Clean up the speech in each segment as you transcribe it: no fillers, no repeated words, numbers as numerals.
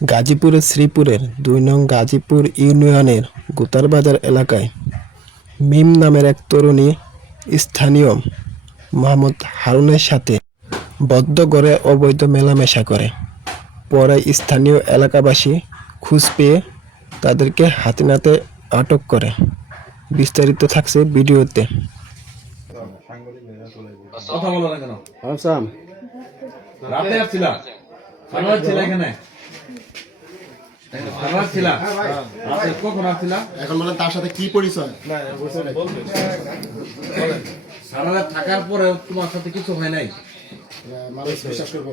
গাজীপুরের শ্রীপুরের ২ নং গাজীপুর ইউনিয়নের গোতারবাজার এলাকায় মিম নামের এক তরুণী স্থানীয় মোহাম্মদ হারুনের সাথে বদ্ধ ঘরে অবৈধ মেলামেশা করে। পরে স্থানীয় এলাকাবাসী খোঁজ পেয়ে তাদেরকে হাতে নাতে আটক করে। বিস্তারিত থাকছে ভিডিওতে। কথা বলো না কেন? আসসালাম। রাতে আসছিলা? সারারাত ছিলা এখানে? সারারাত ছিলা? রাতে কখন আসছিলা? এখন বলেন তার সাথে কি পরিচয়? সারারাত থাকার পরে তোমার সাথে কিছু হয় নাই? মানুষ বিশ্বাস করবো।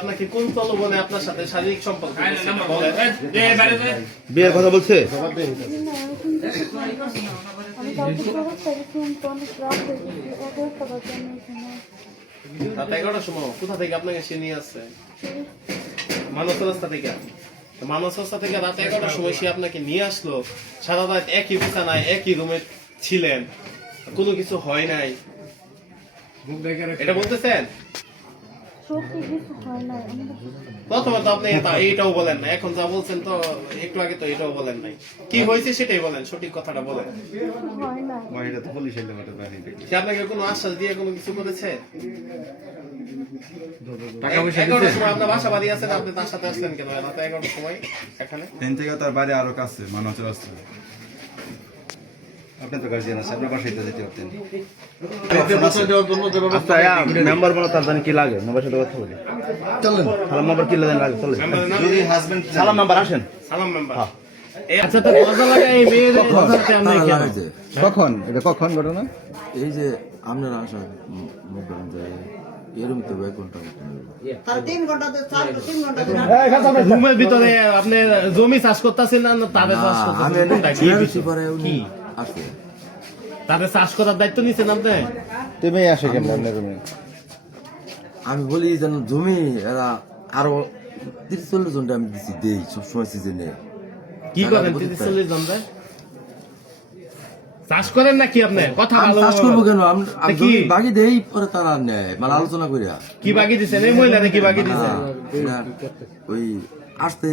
আপনাকে কোন তলবনে আপনার সাথে শারীরিক সম্পর্ক বিয়ের কথা বলছে? রাত 11টার সময় কোথা থেকে আপনাকে সে নিয়ে আসছে? মানস রাস্তা থেকে। মানস রাস্তা থেকে রাত 11টার সময় সে আপনাকে নিয়ে আসলো, সারা রাত একই বিছানায় একই রুমে ছিলেন, কোনো কিছু হয় নাই, এটা বলতেছেন? প্রথমত আপনি এইটাও বলেন না, এখন যা বলছেন তো একটু আগে তো এটাও বলেন নাই। কি হয়েছে সেটাই বলেন, সঠিক কথাটা বলেন। সে আপনাকে কোনো আশ্বাস দিয়ে কোনো কিছু করেছে? টাকা পয়সা 11টার দিছে? সময় আপনার বাসা বাড়ি আছেন, আপনি তার সাথে আসলেন কেন রাত 11টার সময় এখানে? ট্রেন থেকে তার বাড়ি আরো কাছে মানুষ আসছে। আপনি তো গার্জিয়ান আছে, আপনার বাসায় তো যেতে পারতেন। মেম্বার বলো তার জানি কি লাগে, মেম্বার সাথে কথা বলি। চলেন সালাম মেম্বার কি লাগে চলেন। যদি হাজবেন্ড সালাম মেম্বার আসেন। সালাম মেম্বার। আচ্ছা, তো মজা লাগে এই মেয়ের সাথে আপনি কেন? কখন এটা কখন ঘটনা? এই যে আপনারা আসা এরকম তো 1 ঘন্টা রুমের ভিতরে আপনি জমি চাষ করতেছিলেন না তাদের চাষ করতেছিলেন? আসছে তাদের চাষ করার দায়িত্ব নিছেন আপনি? তুমি আসে কেন আপনার রুমে? আমি বলি যেন জমি এরা আরো 30-40 জনটা আমি দিচ্ছি দেই সবসময় সিজনে। কি করেন 30-40 জন রে? চাষ করেন নাকি আপনি? কথা ভালো চাষ করবো কেন? আমি কি বাকি দেই, পরে তারা নেয় মানে আলোচনা করিয়া। কি বাকি দিছেন এই মহিলারে? কি বাকি দিছেন? ওই আসতে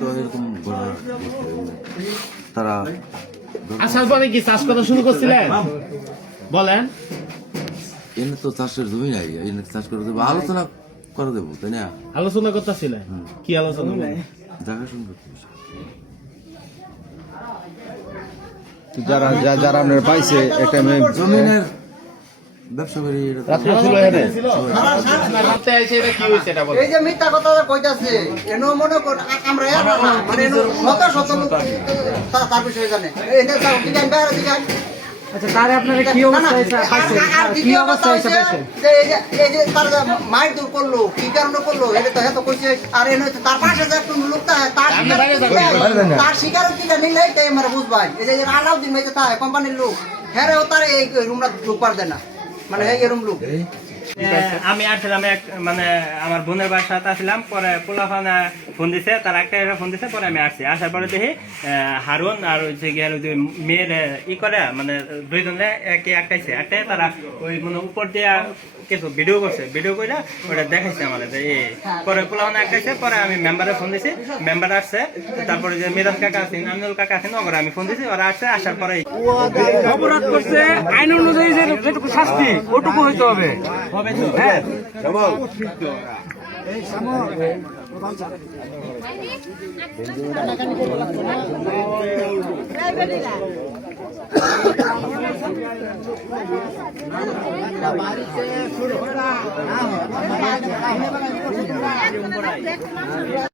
তো এরকম ঘটনা তারা আসার পরে কি চাষ করা শুরু করছিলেন? বলেন। এনে তো চাষের জমি নাই, এনে চাষ করে দেবো, আলোচনা করে দেবো, তাই না? আলোচনা করতেছিলেন? কি আলোচনা? জায়গা শুনবো যারা যারা আপনার পাইছে একটা জমিনের ব্যবসা করি। রাতে এসে এটা কি হয়েছে এটা বলেন। এই যে মিথ্যা কথা কইতাছে এনো মনে কর আমরা মানে এনো মত শত লোক তার বিষয়ে জানে এটা তাও কি জানবে আর দিকে। আচ্ছা, তারে আপনারা কি অবস্থায় পাইছেন? কি অবস্থায় পাইছেন? এই যে তার মাইর দূর করলো কি কারণে করলো এটা তো এত কইছে। আর এনো তার পাশে যে একটু লোক তার স্বীকারোক্তিটা নিলে তাই আমরা বুঝবাই। এই যে আলাউদ্দিন ভাই যে তাই কোম্পানির লোক হ্যাঁ তার এই রুমটা ঢুকবার দেয় না, মানে এরকম লোক। আমি আসলাম মানে আমার বোনের বাসাতে আসলাম, পরে পোলাফানা ফোন দিছে, তার একটা ফোন দিছে, পরে আমি আসছি। আসার পরে দেখি হারুন আর হচ্ছে গিয়ে মেয়ের ই করে মানে দুইজনে একটাইছে তারা ওই মানে উপর দিয়ে কিছু ভিডিও করছে, ভিডিও করে ওটা দেখাইছে আমাদের। পরে পোলাফানা একটাইছে, পরে আমি মেম্বারে ফোন দিছি, মেম্বার আসছে। তারপরে যে মিরাজ কাকা আছেন, আমিনুল কাকা আছেন, ওরা আমি ফোন দিছি, ওরা আসছে। আসার পরে অপরাধ করছে আইন অনুযায়ী যেটুকু শাস্তি ওটুকু হইতে হবে। হ্যাঁ